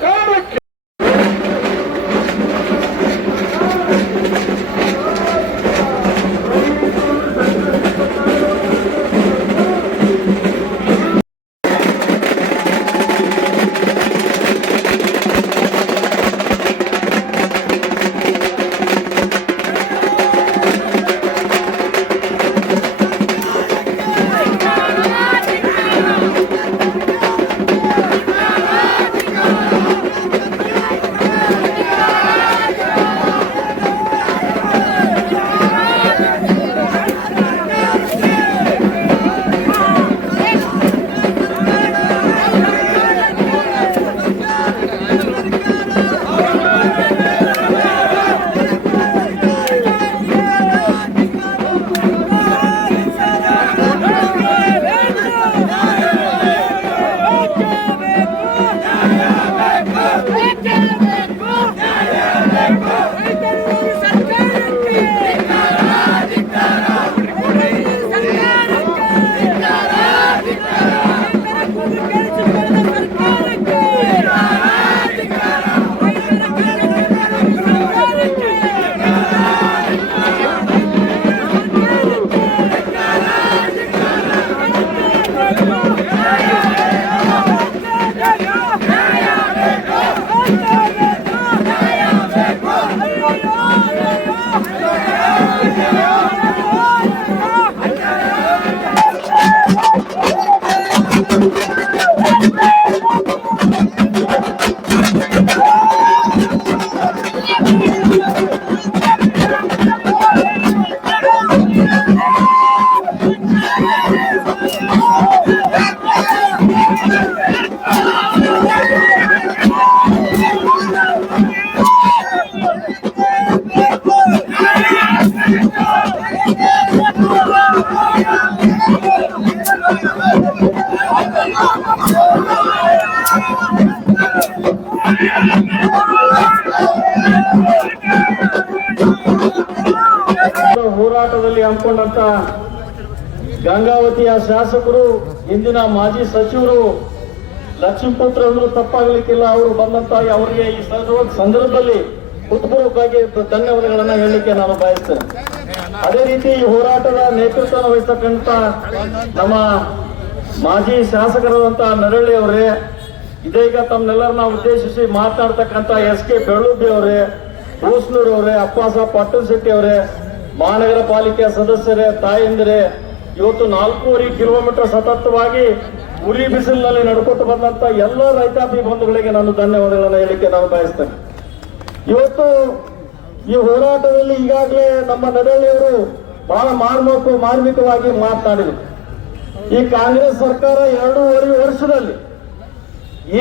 ಕಾಂಗ್ರೆಸ್ ಹಮ್ಮಿಕೊಂಡಂತ ಗಂಗಾವತಿಯ ಶಾಸಕರು, ಇಂದಿನ ಮಾಜಿ ಸಚಿವರು ಲಕ್ಷ್ಮೀಪುತ್ರ ಅಂದ್ರು ತಪ್ಪಾಗಲಿಕ್ಕಿಲ್ಲ. ಅವರು ಬಂದಂತ ಅವರಿಗೆ ಈ ಸಂದರ್ಭ- ಸಂದರ್ಭದಲ್ಲಿ ಹೃತ್ಪೂರ್ವಕವಾಗಿ ಧನ್ಯವಾದಗಳನ್ನ ಹೇಳಲಿಕ್ಕೆ ನಾನು ಬಯಸ್ತೇನೆ. ಅದೇ ರೀತಿ ಈ ಹೋರಾಟದ ನೇತೃತ್ವ ವಹಿಸತಕ್ಕಂತ ನಮ್ಮ ಮಾಜಿ ಶಾಸಕರಾದಂತ ನರಳ್ಳಿ ಅವರೇ, ಇದೀಗ ತಮ್ಮನ್ನೆಲ್ಲರನ್ನ ಉದ್ದೇಶಿಸಿ ಮಾತಾಡ್ತಕ್ಕಂತ ಎಸ್ ಕೆ ಬೆಳ್ಳುಬ್ಬಿ ಅವರೇ ಹೂಸ್ನೂರ್ ಅವರೇ, ಅಪ್ಪಾಸ ಪಾಟೀಲ್ ಶೆಟ್ಟಿ ಅವರೇ ಮಹಾನಗರ ಪಾಲಿಕೆಯ ಸದಸ್ಯರೇ, ತಾಯಿಂದರೆ, ಇವತ್ತು ನಾಲ್ಕೂವರೆ ಕಿಲೋಮೀಟರ್ ಸತತವಾಗಿ ಉರಿ ಬಿಸಿಲಿನಲ್ಲಿ ನಡ್ಕೊಟ್ಟು ಬಂದಂತ ಎಲ್ಲ ರೈತಾಪಿ ಬಂಧುಗಳಿಗೆ ನಾನು ಧನ್ಯವಾದಗಳನ್ನು ಹೇಳಿಕೆ ನಾನು ಬಯಸ್ತೇನೆ. ಇವತ್ತು ಈ ಹೋರಾಟದಲ್ಲಿ ಈಗಾಗಲೇ ನಮ್ಮ ನಡಹಳ್ಳಿಯವರು ಬಹಳ ಮಾರ್ಮಕ್ಕು, ಮಾರ್ಮಿಕವಾಗಿ ಮಾತನಾಡಿದರು. ಈ ಕಾಂಗ್ರೆಸ್ ಸರ್ಕಾರ ಎರಡೂವರೆ ವರ್ಷದಲ್ಲಿ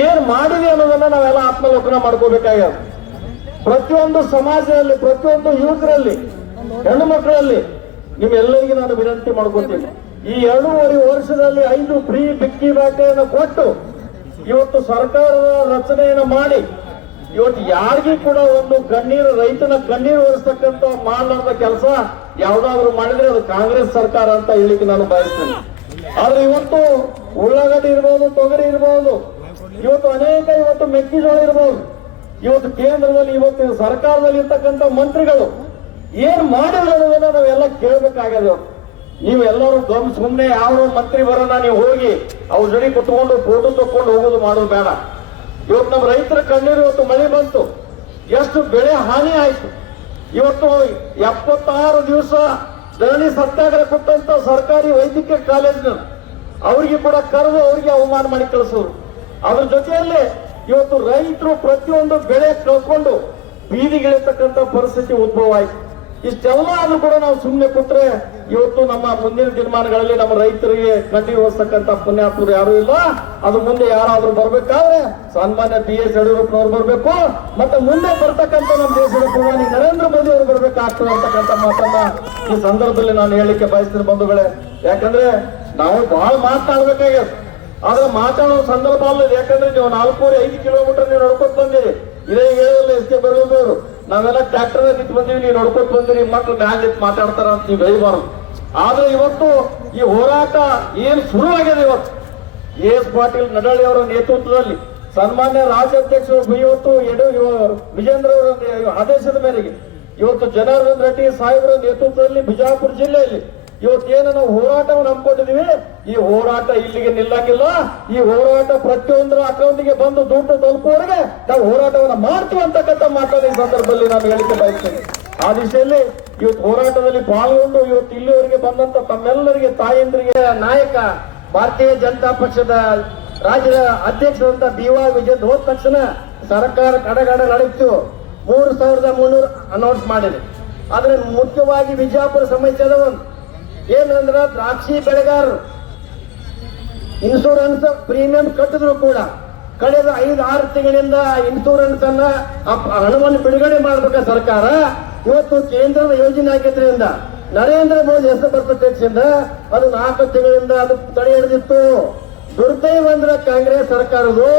ಏನ್ ಮಾಡಿದೆ ಅನ್ನೋದನ್ನ ನಾವೆಲ್ಲ ಆತ್ಮಲೋಕನ ಮಾಡ್ಕೋಬೇಕಾಗ್ಯದ. ಪ್ರತಿಯೊಂದು ಸಮಾಜದಲ್ಲಿ, ಪ್ರತಿಯೊಂದು ಯುವಕರಲ್ಲಿ ಹೆಣ್ಣು ಮಕ್ಕಳಲ್ಲಿ ನಿಮ್ಮೆಲ್ಲರಿಗೂ ನಾನು ವಿನಂತಿ ಮಾಡ್ಕೊತೀನಿ. ಈ ಎರಡೂವರೆ ವರ್ಷದಲ್ಲಿ ಐದು ಫ್ರೀ ಬಿಕ್ಕಿ ಬಾಟೆಯನ್ನು ಕೊಟ್ಟು ಇವತ್ತು ಸರ್ಕಾರದ ರಚನೆಯನ್ನು ಮಾಡಿ, ಇವತ್ತು ಯಾರಿಗೂ ಕೂಡ ಒಂದು ಕಣ್ಣೀರು ರೈತನ ಕಣ್ಣೀರು ಒರೆಸ್ತಕ್ಕಂತ ಮಾಡಲಾರ್ದ ಕೆಲಸ ಯಾವ್ದಾದ್ರು ಮಾಡಿದ್ರೆ ಅದು ಕಾಂಗ್ರೆಸ್ ಸರ್ಕಾರ ಅಂತ ಹೇಳಿಕ್ಕೆ ನಾನು ಬಯಸ್ತೇನೆ. ಆದ್ರೆ ಇವತ್ತು ಉಳ್ಳಾಗಡ್ಡಿ ಇರ್ಬೋದು, ತೊಗರಿ ಇರ್ಬೋದು, ಇವತ್ತು ಅನೇಕ ಇವತ್ತು ಮೆಕ್ಕೆಜೋಳ ಇರ್ಬೋದು. ಇವತ್ತು ಕೇಂದ್ರದಲ್ಲಿ ಇವತ್ತು ಸರ್ಕಾರದಲ್ಲಿ ಇರ್ತಕ್ಕಂಥ ಮಂತ್ರಿಗಳು ಏನ್ ಮಾಡಿದ್ರು ಅನ್ನೋದನ್ನ ನಾವೆಲ್ಲ ಕೇಳಬೇಕಾಗ್ಯದ ನೀವೆಲ್ಲರೂ ಗಮ್ ಸುಮ್ಮನೆ ಯಾವ ಮಂತ್ರಿ ಬರೋಣ, ನೀವು ಹೋಗಿ ಅವ್ರ ಜೊತೆ ಕುತ್ಕೊಂಡು ಫೋಟೋ ತಕೊಂಡು ಹೋಗೋದು ಮಾಡೋದು ಬೇಡ. ಇವತ್ತು ನಮ್ಮ ರೈತರ ಕಣ್ಣೀರು ಇವತ್ತು ಮಳೆ ಬಂತು. ಎಷ್ಟು ಬೆಳೆ ಹಾನಿ ಆಯ್ತು. ಇವತ್ತು ಎಪ್ಪತ್ತಾರು ದಿವಸ ಧರಣಿ ಸತ್ಯಾಗ್ರಹ ಕೊಟ್ಟಂತ ಸರ್ಕಾರಿ ವೈದ್ಯಕೀಯ ಕಾಲೇಜ್ನ ಅವ್ರಿಗೆ ಕೂಡ ಕರೆದು ಅವರಿಗೆ ಅವಮಾನ ಮಾಡಿ ಕಳಿಸೋರು. ಅದ್ರ ಜೊತೆಯಲ್ಲಿ ಇವತ್ತು ರೈತರು ಪ್ರತಿಯೊಂದು ಬೆಳೆ ಕಳ್ಕೊಂಡು ಬೀದಿಗಿಳಿತಕ್ಕಂಥ ಪರಿಸ್ಥಿತಿ ಉದ್ಭವ ಆಯ್ತು. ಇಷ್ಟೆಲ್ಲ ಆದ್ರೂ ಕೂಡ ನಾವು ಸುಮ್ಮನೆ ಕೂತ್ರೆ ಇವತ್ತು ನಮ್ಮ ಮುಂದಿನ ದಿನಮಾನಗಳಲ್ಲಿ ನಮ್ಮ ರೈತರಿಗೆ ಕಂಡಿ ಹೋಗ್ತಕ್ಕಂತ ಪುಣ್ಯಾತ್ಮರು ಯಾರು ಇಲ್ಲ. ಅದು ಮುಂದೆ ಯಾರಾದ್ರೂ ಬರ್ಬೇಕಾದ್ರೆ ಸನ್ಮಾನ್ಯ ಬಿ ಎಸ್ ಯಡಿಯೂರಪ್ಪನವ್ರು ಬರ್ಬೇಕು. ಮತ್ತೆ ಮುಂದೆ ಬರ್ತಕ್ಕಂಥ ನಮ್ಮ ದೇಶದ ಪ್ರಧಾನಿ ನರೇಂದ್ರ ಮೋದಿ ಅವರು ಬರ್ಬೇಕಾಗ್ತದೆ ಅಂತಕ್ಕಂಥ ಮಾತನ್ನ ಈ ಸಂದರ್ಭದಲ್ಲಿ ನಾನು ಹೇಳಿಕೆ ಬಯಸ್ತೀನಿ ಬಂಧುಗಳೇ. ಯಾಕಂದ್ರೆ ನಾವು ಬಹಳ ಮಾತನಾಡ್ಬೇಕಾಗ್ಯದ ಆದ್ರೆ ಮಾತಾಡೋ ಸಂದರ್ಭ ಅಲ್ಲ. ಯಾಕಂದ್ರೆ ನೀವು ನಾಲ್ಕೂವರೆ ಐದು ಕಿಲೋಮೀಟರ್ ನೀವು ನಡ್ಕೊತ ಬಂದಿರಿ. ಇದೇ ಹೇಳಿಲ್ಲ ಎಸ್ ಕೆ ನಾವೆಲ್ಲ ಟ್ರ್ಯಾಕ್ಟರ್ ನಿಂತು ಬಂದೀವಿ, ನೀವು ನೋಡ್ಕೊತ ಬಂದಿರಿ, ಮಕ್ಳು ಮ್ಯಾಲ್ ನಿಂತು ಮಾತಾಡ್ತಾರ ಅಂತ ನೀವು ಬೈಬಾರ್ದು. ಆದ್ರೆ ಇವತ್ತು ಈ ಹೋರಾಟ ಏನ್ ಶುರು ಆಗ್ಯದ ಇವತ್ತು? ಎಸ್ ಪಾಟೀಲ್ ನಡಳ್ಳಿ ಅವರ ನೇತೃತ್ವದಲ್ಲಿ ಸನ್ಮಾನ್ಯ ರಾಜ್ಯಾಧ್ಯಕ್ಷರು ಇವತ್ತು ಯಡಿಯೂ ವಿಜೇಂದ್ರ ಅವರ ಆದೇಶದ ಮೇರೆಗೆ ಇವತ್ತು ಜನಾರ್ದನ್ ರೆಡ್ಡಿ ಸಾಹೇಬರ ನೇತೃತ್ವದಲ್ಲಿ ಬಿಜಾಪುರ ಜಿಲ್ಲೆಯಲ್ಲಿ ಇವತ್ತೇನು ನಾವು ಹೋರಾಟವನ್ನು ಹಮ್ಮಿಕೊಂಡಿದೀವಿ ಈ ಹೋರಾಟ ಇಲ್ಲಿಗೆ ನಿಲ್ಲಂಗಿಲ್ಲ. ಈ ಹೋರಾಟ ಪ್ರತಿಯೊಂದರ ಅಕೌಂಟ್ಗೆ ಬಂದು ದುಡ್ಡು ತಲುಪುವವರೆಗೆ ನಾವು ಹೋರಾಟವನ್ನ ಮಾಡ್ತೀವಿ ಅಂತಕ್ಕಂಥ ಈ ಸಂದರ್ಭದಲ್ಲಿ ನಾನು ಹೇಳಿಕೆ ಬಯಸ್ತೇನೆ. ಆ ದಿಶೆಯಲ್ಲಿ ಇವತ್ತು ಹೋರಾಟದಲ್ಲಿ ಪಾಲ್ಗೊಂಡು ಇವತ್ತು ಇಲ್ಲಿವರೆಗೆ ಬಂದಂತ ತಮ್ಮೆಲ್ಲರಿಗೆ, ತಾಯಂದ್ರಿಗೆ ನಾಯಕ, ಭಾರತೀಯ ಜನತಾ ಪಕ್ಷದ ರಾಜ್ಯದ ಅಧ್ಯಕ್ಷರಂತ ಬಿ ವೈ ವಿಜಯ್ ಹೋದ ತಕ್ಷಣ ಸರ್ಕಾರ ಕಡಗಡ ನಡೆಯಿತು. ಮೂರು ಸಾವಿರದ ಮುನ್ನೂರು ಅನೌನ್ಸ್ ಮಾಡಿದೆ. ಆದರೆ ಮುಖ್ಯವಾಗಿ ವಿಜಯಪುರ ಸಮಸ್ಯೆ ಒಂದು. ಏನಂದ್ರ ದ್ರಾಕ್ಷಿ ಬೆಳೆಗಾರರು. ಇನ್ಶೂರೆನ್ಸ್ ಪ್ರೀಮಿಯಂ ಕಟ್ಟಿದ್ರು ಕೂಡ. ಕಳೆದ ಐದು ಆರು ತಿಂಗಳಿಂದ ಇನ್ಶೂರೆನ್ಸ್ ಅನ್ನ ಹಣವನ್ನು ಬಿಡುಗಡೆ ಮಾಡಬೇಕ ಸರ್ಕಾರ? ಇವತ್ತು ಕೇಂದ್ರದ ಯೋಜನೆ ಆಗಿದ್ರಿಂದ ನರೇಂದ್ರ ಮೋದಿ ಹೆಸರು ಬರ್ತದಿಂದ ಅದು ನಾಲ್ಕು ತಿಂಗಳಿಂದ ಅದು ತಡೆ ಹಿಡಿದಿತ್ತು ದುರ್ದೈವ ಅಂದ್ರೆ ಕಾಂಗ್ರೆಸ್ ಸರ್ಕಾರದು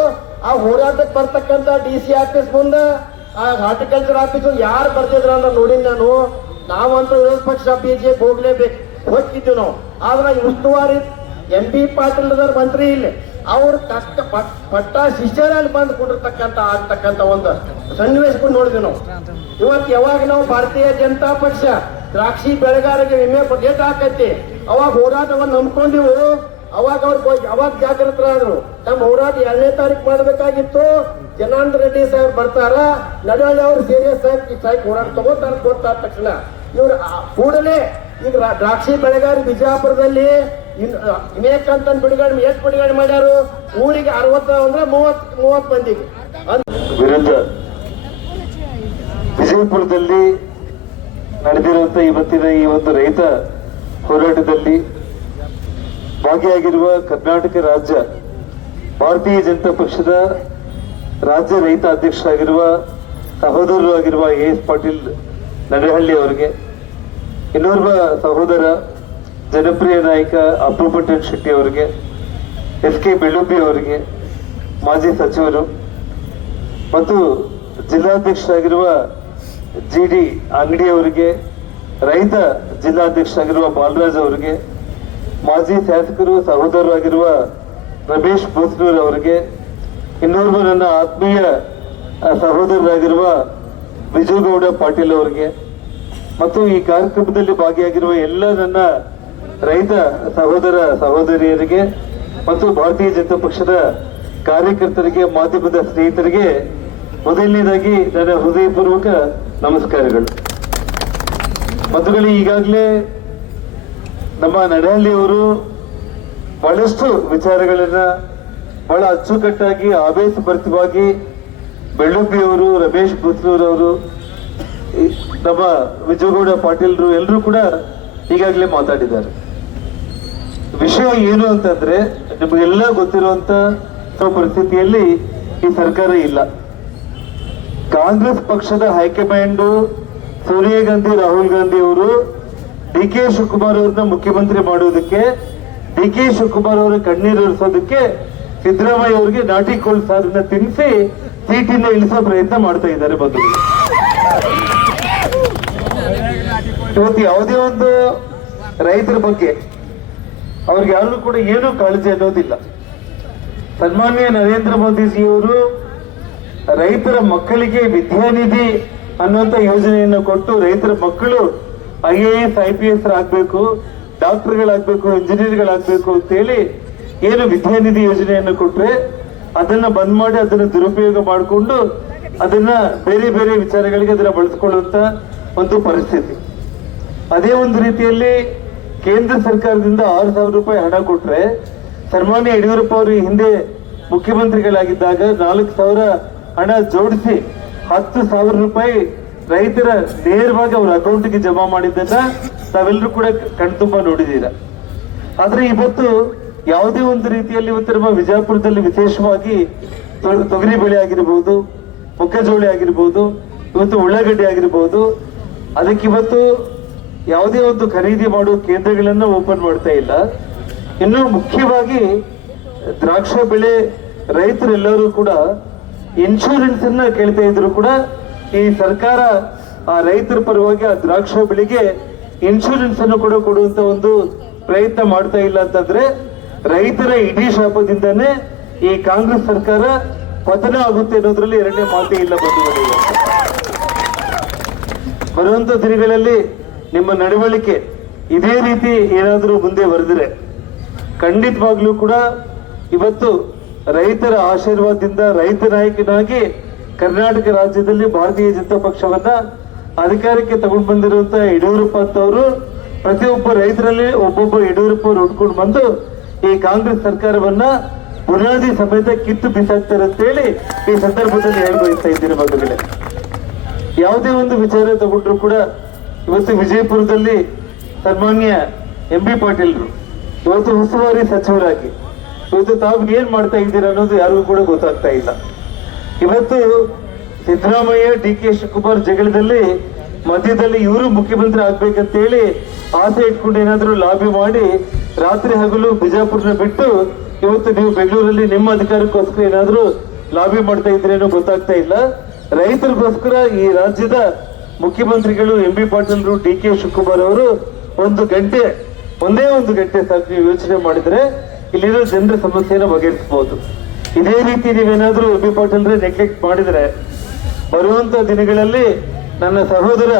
ಆ ಹೋರಾಟಕ್ಕೆ ಬರ್ತಕ್ಕಂತ ಡಿ ಸಿ ಆಫೀಸ್ ಮುಂದೆ ಆ ಹಾರ್ಟಿಕಲ್ಚರ್ ಆಫೀಸ್ ಯಾರು ಬರ್ತಿದ್ರ ಅಂತ ನೋಡಿ ನಾನು. ನಾವಂತೂ ವಿರೋಧ ಪಕ್ಷ ಬಿಜೆಪಿ ಹೋಗ್ಲೇಬೇಕು. ಹೋಗ್ತಿದ್ವಿ ನಾವು. ಆದ್ರೆ ಉಸ್ತುವಾರಿ ಎಂ ಬಿ ಪಾಟೀಲ್ ಅದಾರ ಮಂತ್ರಿ ಇಲ್ಲಿ, ಅವ್ರು ಕಷ್ಟ ಪಟ್- ಪಟ್ಟ ಶಿಷ್ಯರಲ್ಲಿ ಬಂದು ಕೊಟ್ಟಿರ್ತಕ್ಕಂತ ಆಗ್ತಕ್ಕಂಥ ಒಂದು ಸನ್ನಿವೇಶಕ್ಕೂ ನೋಡಿದ್ವಿ ನಾವು. ಇವತ್ತು ಯಾವಾಗ ನಾವು ಭಾರತೀಯ ಜನತಾ ಪಕ್ಷ ದ್ರಾಕ್ಷಿ ಬೆಳೆಗಾರರಿಗೆ ವಿಮೆ ಡೇಟ್ ಹಾಕೈತಿ, ಅವಾಗ ಹೋರಾಟವನ್ನು ನಂಬ್ಕೊಂಡಿವು ಅವಾಗ ಅವ್ರು ಅವಾಗ ಜಾಗೃತರಾದ್ರು. ನಮ್ಮ ಹೋರಾಟ ಎರಡನೇ ತಾರೀಕು ಮಾಡಬೇಕಾಗಿತ್ತು. ಜನಾನಂದ ರೆಡ್ಡಿ ಸಾಹೇಬ್ ಬರ್ತಾರ. ನಡವಳ್ಳಿ ಅವ್ರು ಸೀರಿಯಸ್ ಆಗಿ ಹೋರಾಟ ತಗೋತಾರ ಗೊತ್ತಾದ ತಕ್ಷಣ. ಇವ್ರು ಕೂಡಲೇ ಈಗ ದ್ರಾಕ್ಷಿ ಬೆಳೆಗಾರ ಬಿಜಾಪುರದಲ್ಲಿ ಅಂತ ಬಿಡುಗಡೆ ಎಷ್ಟು ಬಿಡುಗಡೆ ಮಾಡ್ಯಾರು? ಊರಿಗೆ ಅರವತ್ತ ಅಂದ್ರೆ ಮೂವತ್ ಮೂವತ್ ಮಂದಿಗೆ. ವಿರುದ್ಧ ವಿಜಯಪುರದಲ್ಲಿ ನಡೆದಿರುವಂತಹ ಇವತ್ತಿನ ಈ ಒಂದು ರೈತ ಹೋರಾಟದಲ್ಲಿ ಭಾಗಿಯಾಗಿರುವ ಕರ್ನಾಟಕ ರಾಜ್ಯ ಭಾರತೀಯ ಜನತಾ ಪಕ್ಷದ ರಾಜ್ಯ ರೈತ ಅಧ್ಯಕ್ಷರಾಗಿರುವ ಸಹೋದರರು ಆಗಿರುವ ಎ ಎಸ್ ಪಾಟೀಲ್ ನಡೆಹಳ್ಳಿ ಅವರಿಗೆ ಇನ್ನೋರ್ವ ಸಹೋದರ ಜನಪ್ರಿಯ ನಾಯಕ ಅಪ್ಪು ಪಟ್ಟಣ್ ಶೆಟ್ಟಿ ಅವರಿಗೆ, ಎಸ್ ಕೆ ಬೆಳ್ಳುಬ್ಬಿ ಅವರಿಗೆ, ಮಾಜಿ ಸಚಿವರು ಮತ್ತು ಜಿಲ್ಲಾಧ್ಯಕ್ಷರಾಗಿರುವ ಜಿ ಡಿ ಅಂಗಡಿ ಅವರಿಗೆ, ರೈತ ಜಿಲ್ಲಾಧ್ಯಕ್ಷರಾಗಿರುವ ಬಾಲರಾಜ್ ಅವರಿಗೆ, ಮಾಜಿ ಶಾಸಕರು ಸಹೋದರರಾಗಿರುವ ರಮೇಶ್ ಭೂಸ್ನೂರ್ ಅವರಿಗೆ ಇನ್ನೋರ್ವ ನನ್ನ ಆತ್ಮೀಯ ಸಹೋದರರಾಗಿರುವ ವಿಜಯಗೌಡ ಪಾಟೀಲ್ ಅವರಿಗೆ ಮತ್ತು ಈ ಕಾರ್ಯಕ್ರಮದಲ್ಲಿ ಭಾಗಿಯಾಗಿರುವ ಎಲ್ಲ ನನ್ನ ರೈತ ಸಹೋದರ ಸಹೋದರಿಯರಿಗೆ ಮತ್ತು ಭಾರತೀಯ ಜನತಾ ಪಕ್ಷದ ಕಾರ್ಯಕರ್ತರಿಗೆ, ಮಾಧ್ಯಮದ ಸ್ನೇಹಿತರಿಗೆ ಮೊದಲನೇದಾಗಿ ನನ್ನ ಹೃದಯಪೂರ್ವಕ ನಮಸ್ಕಾರಗಳು. ಮೊದಲೇ ಈಗಾಗಲೇ ನಮ್ಮ ನಡಹಳ್ಳಿ ಅವರು ಬಹಳಷ್ಟು ವಿಚಾರಗಳನ್ನ ಬಹಳ ಅಚ್ಚುಕಟ್ಟಾಗಿ ಆವೇಶಭರಿತವಾಗಿ ಭರಿತವಾಗಿ ರಮೇಶ್ ಬುತ್ಲೂರ್ ಅವರು ಈ ನಮ್ಮ ವಿಜಯಗೌಡ ಪಾಟೀಲ್ರು ಎಲ್ಲರೂ ಕೂಡ ಈಗಾಗಲೇ ಮಾತಾಡಿದ್ದಾರೆ. ವಿಷಯ ಏನು ಅಂತಂದ್ರೆ, ನಿಮಗೆಲ್ಲ ಗೊತ್ತಿರುವಂತ ಪರಿಸ್ಥಿತಿಯಲ್ಲಿ ಈ ಸರ್ಕಾರ ಇಲ್ಲ. ಕಾಂಗ್ರೆಸ್ ಪಕ್ಷದ ಹೈಕಮಾಂಡ್ ಸೋನಿಯಾ ಗಾಂಧಿ, ರಾಹುಲ್ ಗಾಂಧಿ ಅವರು ಡಿ ಕೆ ಶಿವಕುಮಾರ್ ಅವ್ರನ್ನ ಮುಖ್ಯಮಂತ್ರಿ ಮಾಡುವುದಕ್ಕೆ ಡಿ ಕೆ ಶಿವಕುಮಾರ್ ಅವರ ಕಣ್ಣೀರು ಇರಿಸೋದಕ್ಕೆ ಸಿದ್ದರಾಮಯ್ಯ ಅವರಿಗೆ ನಾಟಿ ಕೋಳಿ ಸಾರನ್ನ ತಿನ್ನಿಸಿ ಸೀಟಿಂದ ಇಳಿಸೋ ಪ್ರಯತ್ನ ಮಾಡ್ತಾ ಇದ್ದಾರೆ ಬಂಧುಗಳು. ಇವತ್ತು ಯಾವುದೇ ಒಂದು ರೈತರ ಬಗ್ಗೆ. ಅವ್ರಿಗೆ ಯಾರು ಕೂಡ ಏನೂ ಕಾಳಜಿ ಅನ್ನೋದಿಲ್ಲ. ಸನ್ಮಾನ್ಯ ನರೇಂದ್ರ ಮೋದಿಜಿಯವರು ರೈತರ ಮಕ್ಕಳಿಗೆ ವಿದ್ಯಾನಿಧಿ ಅನ್ನುವಂತ ಯೋಜನೆಯನ್ನು ಕೊಟ್ಟು ರೈತರ ಮಕ್ಕಳು I A S, I P S ಆಗ್ಬೇಕು, ಡಾಕ್ಟರ್ಗಳಾಗ್ಬೇಕು, ಇಂಜಿನಿಯರ್ಗಳಾಗ್ಬೇಕು ಅಂತೇಳಿ ಏನು ವಿದ್ಯಾನಿಧಿ ಯೋಜನೆಯನ್ನು ಕೊಟ್ಟರೆ ಅದನ್ನ ಬಂದ್ ಮಾಡಿ ಅದನ್ನ ದುರುಪಯೋಗ ಮಾಡಿಕೊಂಡು ಅದನ್ನ ಬೇರೆ ಬೇರೆ ವಿಚಾರಗಳಿಗೆ ಅದನ್ನ ಬಳಸ್ಕೊಳ್ಳುವಂತ ಒಂದು ಪರಿಸ್ಥಿತಿ. ಅದೇ ಒಂದು ರೀತಿಯಲ್ಲಿ ಕೇಂದ್ರ ಸರ್ಕಾರದಿಂದ ಆರು ಸಾವಿರ ರೂಪಾಯಿ ಹಣ ಕೊಟ್ಟರೆ ಸನ್ಮಾನ್ಯ ಯಡಿಯೂರಪ್ಪ ಅವರು ಹಿಂದೆ ಮುಖ್ಯಮಂತ್ರಿಗಳಾಗಿದ್ದಾಗ ನಾಲ್ಕು ಸಾವಿರ ಹಣ ಜೋಡಿಸಿ ಹತ್ತು ಸಾವಿರ ರೂಪಾಯಿ ರೈತರ ನೇರವಾಗಿ ಅವರ ಅಕೌಂಟ್ಗೆ ಜಮಾ ಮಾಡಿದ್ದನ್ನ ತಾವೆಲ್ಲರೂ ಕೂಡ ಕಣ್ತುಂಬ ನೋಡಿದ್ದೀರಾ? ಆದ್ರೆ ಇವತ್ತು ಯಾವುದೇ ಒಂದು ರೀತಿಯಲ್ಲಿ ಇವತ್ತು ನಮ್ಮ ವಿಜಯಪುರದಲ್ಲಿ ವಿಶೇಷವಾಗಿ ತೊಗರಿ ಬೆಳೆ ಆಗಿರ್ಬೋದು ಮೊಕ್ಕಜೋಳಿ ಆಗಿರ್ಬೋದು, ಇವತ್ತು ಉಳ್ಳಾಗಡ್ಡೆ ಆಗಿರ್ಬೋದು, ಅದಕ್ಕೆ ಇವತ್ತು ಯಾವುದೇ ಒಂದು ಖರೀದಿ ಮಾಡುವ ಕೇಂದ್ರಗಳನ್ನ ಓಪನ್ ಮಾಡ್ತಾ ಇಲ್ಲ. ಇನ್ನು ಮುಖ್ಯವಾಗಿ ದ್ರಾಕ್ಷ ಬೆಳೆ ರೈತರೆಲ್ಲರೂ ಕೂಡ ಇನ್ಶೂರೆನ್ಸ್ ಅನ್ನ ಕೇಳ್ತಾ ಇದ್ರು ಕೂಡ ಈ ಸರ್ಕಾರ ಆ ರೈತರ ಪರವಾಗಿ ಆ ದ್ರಾಕ್ಷ ಬೆಳೆಗೆ ಇನ್ಶೂರೆನ್ಸ್ ಅನ್ನು ಕೂಡ ಕೊಡುವಂತ ಒಂದು ಪ್ರಯತ್ನ ಮಾಡ್ತಾ ಇಲ್ಲ ಅಂತಂದ್ರೆ ರೈತರ ಇಡೀ ಶಾಪದಿಂದನೇ ಈ ಕಾಂಗ್ರೆಸ್ ಸರ್ಕಾರ ಪತನ ಆಗುತ್ತೆ ಅನ್ನೋದ್ರಲ್ಲಿ ಎರಡನೇ ಮಾತೇ ಇಲ್ಲ ಬಂಧುಗಳಿಗೆ ಬರುವಂತ ದಿನಗಳಲ್ಲಿ ನಿಮ್ಮ ನಡವಳಿಕೆ ಇದೇ ರೀತಿ ಏನಾದರೂ ಮುಂದೆ ಬರೆದರೆ ಖಂಡಿತವಾಗ್ಲೂ ಕೂಡ ಇವತ್ತು ರೈತರ ಆಶೀರ್ವಾದದಿಂದ ರೈತ ನಾಯಕನಾಗಿ ಕರ್ನಾಟಕ ರಾಜ್ಯದಲ್ಲಿ ಭಾರತೀಯ ಜನತಾ ಪಕ್ಷವನ್ನ ಅಧಿಕಾರಕ್ಕೆ ತಗೊಂಡು ಬಂದಿರುವಂತ ಯಡಿಯೂರಪ್ಪ ಅಂತವರು ಪ್ರತಿಯೊಬ್ಬ ರೈತರಲ್ಲಿ ಒಬ್ಬೊಬ್ಬ ಯಡಿಯೂರಪ್ಪ ಹುಡ್ಕೊಂಡು ಬಂದು ಈ ಕಾಂಗ್ರೆಸ್ ಸರ್ಕಾರವನ್ನ ಬುನಾದಿ ಸಮೇತ ಕಿತ್ತು ಬಿಸಾಕ್ತಾರೆ ಅಂತೇಳಿ ಈ ಸಂದರ್ಭದಲ್ಲಿ ಹೇಳ್ಬಯಸ್ತಾ ಇದ್ದೀನಿ ಯಾವುದೇ ಒಂದು ವಿಚಾರ ತಗೊಂಡ್ರು ಕೂಡ ಇವತ್ತು ವಿಜಯಪುರದಲ್ಲಿ ಸನ್ಮಾನ್ಯ ಎಂ ಬಿ ಪಾಟೀಲ್ರು. ಇವತ್ತು ಉಸ್ತುವಾರಿ ಸಚಿವರಾಗಿ. ಇವತ್ತು ತಾವು ಏನ್ ಮಾಡ್ತಾ ಇದ್ದೀರಾ ಅನ್ನೋದು ಯಾರಿಗೂ ಕೂಡ ಗೊತ್ತಾಗ್ತಾ ಇಲ್ಲ. ಇವತ್ತು ಸಿದ್ದರಾಮಯ್ಯ, ಡಿ ಕೆ ಶಿವಕುಮಾರ್ ಜಗಳದಲ್ಲಿ ಮಧ್ಯದಲ್ಲಿ ಇವರು ಮುಖ್ಯಮಂತ್ರಿ ಆಗ್ಬೇಕಂತೇಳಿ ಆಸೆ ಇಟ್ಕೊಂಡು ಏನಾದರೂ ಲಾಬಿ ಮಾಡಿ ರಾತ್ರಿ ಹಗಲು ಬಿಜಾಪುರನ ಬಿಟ್ಟು ಇವತ್ತು ನೀವು ಬೆಂಗಳೂರಲ್ಲಿ ನಿಮ್ಮ ಅಧಿಕಾರಕ್ಕೋಸ್ಕರ ಏನಾದರೂ ಲಾಬಿ ಮಾಡ್ತಾ ಇದ್ರೇನೋ ಗೊತ್ತಾಗ್ತಾ ಇಲ್ಲ. ರೈತರಿಗೋಸ್ಕರ ಈ ರಾಜ್ಯದ ಮುಖ್ಯಮಂತ್ರಿಗಳು ಎಂ ಬಿ ಪಾಟೀಲ್ರು ಡಿ ಕೆ ಶಿವಕುಮಾರ್ ಅವರು ಒಂದು ಗಂಟೆ, ಒಂದೇ ಒಂದು ಗಂಟೆ ಸಾಕು ಯೋಚನೆ ಮಾಡಿದ್ರೆ ಇಲ್ಲಿರೋ ಜನರ ಸಮಸ್ಯೆನ ಬಗೆಹರಿಸಬಹುದು. ಇದೇ ರೀತಿ ನೀವೇನಾದ್ರೂ ಎಂ ಬಿ ಪಾಟೀಲ್ರೆ ನೆಗ್ಲೆಕ್ಟ್ ಮಾಡಿದ್ರೆ, ಬರುವಂತ ದಿನಗಳಲ್ಲಿ ನನ್ನ ಸಹೋದರ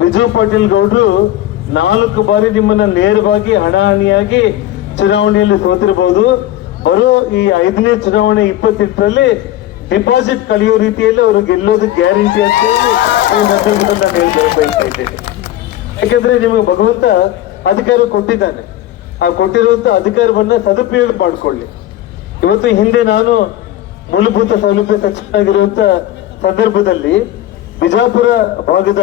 ಬಿಜು ಪಾಟೀಲ್ ಗೌಡ್ರು ನಾಲ್ಕು ಬಾರಿ ನಿಮ್ಮನ್ನ ನೇರವಾಗಿ ಹಣಾಹಣಿಯಾಗಿ ಚುನಾವಣೆಯಲ್ಲಿ ಸೋತಿರಬಹುದು ಬರೋ ಈ ಐದನೇ ಚುನಾವಣೆ ಇಪ್ಪತ್ತೆಂಟರಲ್ಲಿ ಡಿಪಾಸಿಟ್ ಕಳೆಯೋ ರೀತಿಯಲ್ಲಿ ಅವರು ಗೆಲ್ಲೋದು ಗ್ಯಾರಂಟಿ ಅಂತ ಹೇಳಿ ನಾನು ಹೇಳಿ ಬಯಸ್ತಾ ಇದ್ದೇನೆ. ಯಾಕೆಂದ್ರೆ ನಿಮಗೆ ಭಗವಂತ ಅಧಿಕಾರ ಕೊಟ್ಟಿದ್ದಾನೆ. ಆ ಕೊಟ್ಟಿರುವಂತ ಅಧಿಕಾರವನ್ನ ಸದುಪಯೋಗ ಮಾಡಿಕೊಳ್ಳಿ. ಇವತ್ತು ಹಿಂದೆ ನಾನು ಮೂಲಭೂತ ಸೌಲಭ್ಯ ಸಚಿವನಾಗಿರುವಂತ ಸಂದರ್ಭದಲ್ಲಿ ಬಿಜಾಪುರ ಭಾಗದ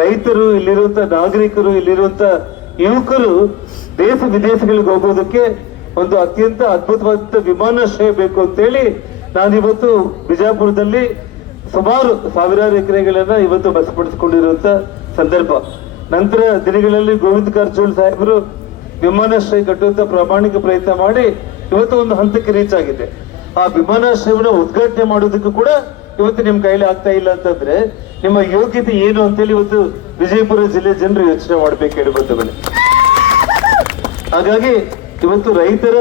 ರೈತರು ಇಲ್ಲಿರುವಂತ ನಾಗರಿಕರು ಇಲ್ಲಿರುವಂತ ಯುವಕರು ದೇಶ ವಿದೇಶಗಳಿಗೆ ಹೋಗೋದಕ್ಕೆ ಒಂದು ಅತ್ಯಂತ ಅದ್ಭುತವಾದ ವಿಮಾನಾಶ್ರಯ ಬೇಕು ಅಂತೇಳಿ ನಾನಿವತ್ತು ಬಿಜಾಪುರದಲ್ಲಿ ಸುಮಾರು ಸಾವಿರಾರು ಎಕರೆಗಳನ್ನ ಇವತ್ತು ಬಸಪಡಿಸಿಕೊಂಡಿರುವಂತ ಸಂದರ್ಭ. ನಂತರ ದಿನಗಳಲ್ಲಿ ಗೋವಿಂದ ಕಾರಜೋಳ ಸಾಹೇಬರು ವಿಮಾನಾಶ್ರಯ ಕಟ್ಟುವಂತ ಪ್ರಾಮಾಣಿಕ ಪ್ರಯತ್ನ ಮಾಡಿ ಇವತ್ತು ಒಂದು ಹಂತಕ್ಕೆ ರೀಚ್ ಆಗಿದೆ. ಆ ವಿಮಾನಾಶ್ರಯವನ್ನ ಉದ್ಘಾಟನೆ ಮಾಡೋದಕ್ಕೂ ಕೂಡ ಇವತ್ತು ನಿಮ್ ಕೈಲಿ ಆಗ್ತಾ ಇಲ್ಲ ಅಂತಂದ್ರೆ ನಿಮ್ಮ ಯೋಗ್ಯತೆ ಏನು ಅಂತೇಳಿ ಇವತ್ತು ವಿಜಯಪುರ ಜಿಲ್ಲೆ ಜನರು ಯೋಚನೆ ಮಾಡ್ಬೇಕು ಹೇಳಿ ಹಾಗಾಗಿ ಇವತ್ತು ರೈತರ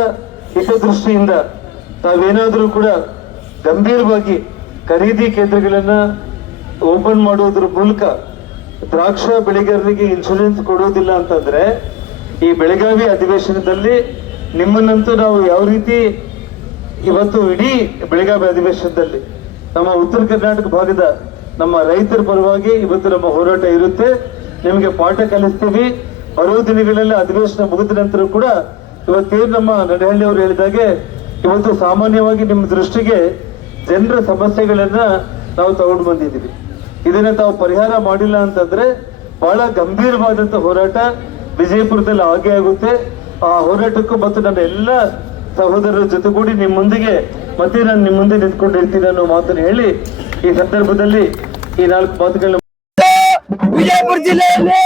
ಹಿತದೃಷ್ಟಿಯಿಂದ ತಾವೇನಾದರೂ ಕೂಡ ಗಂಭೀರವಾಗಿ ಖರೀದಿ ಕೇಂದ್ರಗಳನ್ನು ಓಪನ್ ಮಾಡೋದ್ರ ಮೂಲಕ ದ್ರಾಕ್ಷ ಬೆಳೆಗಾರರಿಗೆ ಇನ್ಶೂರೆನ್ಸ್ ಕೊಡೋದಿಲ್ಲ ಅಂತಂದ್ರೆ, ಈ ಬೆಳಗಾವಿ ಅಧಿವೇಶನದಲ್ಲಿ ನಿಮ್ಮನ್ನಂತೂ ನಾವು ಯಾವ ರೀತಿ ಇವತ್ತು ಇಡೀ ಬೆಳಗಾವಿ ಅಧಿವೇಶನದಲ್ಲಿ, ನಮ್ಮ ಉತ್ತರ ಕರ್ನಾಟಕ ಭಾಗದ ನಮ್ಮ ರೈತರ ಪರವಾಗಿ ಇವತ್ತು ನಮ್ಮ ಹೋರಾಟ ಇರುತ್ತೆ. ನಿಮಗೆ ಪಾಠ ಕಲಿಸ್ತೀವಿ. ಬರುವ ದಿನಗಳಲ್ಲಿ ಅಧಿವೇಶನ ಮುಗಿದ ನಂತರ ಕೂಡ ಇವತ್ತೇನು ನಮ್ಮ ನಡಹಳ್ಳಿ ಅವರು ಹೇಳಿದಾಗೆ, ಇವತ್ತು ಸಾಮಾನ್ಯವಾಗಿ ನಿಮ್ಮ ದೃಷ್ಟಿಗೆ ಜನರ ಸಮಸ್ಯೆಗಳನ್ನ ನಾವು ತಗೊಂಡು ಬಂದಿದ್ದೀವಿ. ಇದನ್ನ ತಾವು ಪರಿಹಾರ ಮಾಡಿಲ್ಲ ಅಂತಂದ್ರೆ ಬಹಳ ಗಂಭೀರವಾದಂತ ಹೋರಾಟ ವಿಜಯಪುರದಲ್ಲಿ ಆಗೇ ಆಗುತ್ತೆ. ಆ ಹೋರಾಟಕ್ಕೂ ಮತ್ತು ನನ್ನ ಎಲ್ಲ ಸಹೋದರರ ಜೊತೆಗೂಡಿ ನಿಮ್ಮ ಮುಂದಿಗೆ ಮತ್ತೆ ನಾನು ನಿಮ್ಮ ಮುಂದೆ ನಿಂತ್ಕೊಂಡಿರ್ತೀನಿ ಅನ್ನೋ ಮಾತನ್ನು ಹೇಳಿ ಈ ಸಂದರ್ಭದಲ್ಲಿ ಈ ನಾಲ್ಕು ಮಾತುಗಳನ್ನ ವಿಜಯಪುರ ಜಿಲ್ಲೆಯಲ್ಲಿ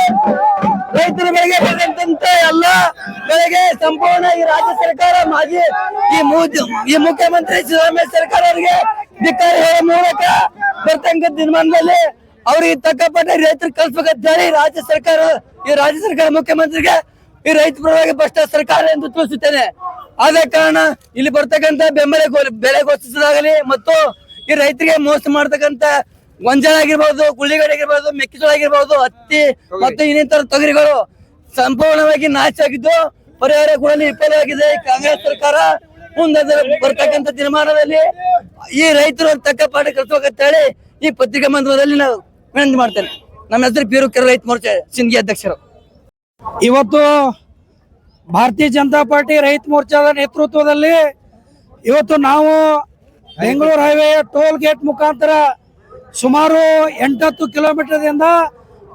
ರೈತರ ಬೆಳೆಗೆ ಬೆಳೆದಂತ ಎಲ್ಲ ಬೆಳೆಗೆ ಸಂಪೂರ್ಣ ಈ ರಾಜ್ಯ ಸರ್ಕಾರ ಮಾಜಿ ಈ ಈ ಮುಖ್ಯಮಂತ್ರಿ ಸಿದ್ದರಾಮಯ್ಯ ಸರ್ಕಾರ ಅವರಿಗೆ ಧಿಕ್ಕಾರ ಹೇಳೋ ಮೂಲಕ ಬರ್ತಂಗ ದಿನಮಾನದಲ್ಲಿ ಅವ್ರಿಗೆ ತಕ್ಕಪಟ್ಟ ರೈತರು ಕಲ್ಸ್ಬೇಕಂತ ಹೇಳಿ ರಾಜ್ಯ ಸರ್ಕಾರ, ಈ ರಾಜ್ಯ ಸರ್ಕಾರ ಮುಖ್ಯಮಂತ್ರಿಗೆ ಈ ರೈತ ಪರವಾಗಿ ಭ್ರಷ್ಟ ಸರ್ಕಾರ ಎಂದು ತಿಳಿಸುತ್ತೇನೆ. ಆದ ಕಾರಣ ಇಲ್ಲಿ ಬರ್ತಕ್ಕಂತ ಬೆಂಬಲ ಬೆಲೆ ಘೋಷಿಸೋದಾಗಲಿ ಮತ್ತು ಈ ರೈತರಿಗೆ ಮೋಸ ಮಾಡ್ತಕ್ಕಂತ ಗೊಂಜಾಳ ಆಗಿರ್ಬಹುದು ಗುಳ್ಳಿಗಡೆ ಆಗಿರ್ಬಹುದು ಮೆಕ್ಕೆಜೋಳ ಆಗಿರ್ಬಹುದು ಹತ್ತಿ ಮತ್ತು ಇನ್ನಿತರ ತೊಗರಿಗಳು ಸಂಪೂರ್ಣವಾಗಿ ನಾಶ ಆಗಿದ್ದು ಪರಿಹಾರ ಕೊಡಲು ವಿಫಲವಾಗಿದೆ. ಕಾಂಗ್ರೆಸ್ ಸರ್ಕಾರ ಮುಂದೆ ಬರ್ತಕ್ಕಂಥ ದಿನಮಾನದಲ್ಲಿ ಈ ರೈತರು ತಕ್ಕ ಪಾಠ ಕಲಿಸ್ಬೇಕಂತ ಹೇಳಿ ಈ ಪತ್ರಿಕಾ ಮಾಧ್ಯಮದಲ್ಲಿ ನಾವು ವಿನಂತಿ ಮಾಡ್ತೇನೆ. ನಮ್ಮ ಹೆಸರು ಬೀರು ಕೆರೆ ರೈತ ಮೋರ್ಚೆ ಸಿಂಧಿ ಅಧ್ಯಕ್ಷರು. ಇವತ್ತು ಭಾರತೀಯ ಜನತಾ ಪಾರ್ಟಿ ರೈತ ಮೋರ್ಚಾದ ನೇತೃತ್ವದಲ್ಲಿ ಇವತ್ತು ನಾವು ಬೆಂಗಳೂರು ಹೈವೇ ಟೋಲ್ ಗೇಟ್ ಮುಖಾಂತರ ಸುಮಾರು ಎಂಟತ್ತು ಕಿಲೋಮೀಟರ್ದಿಂದ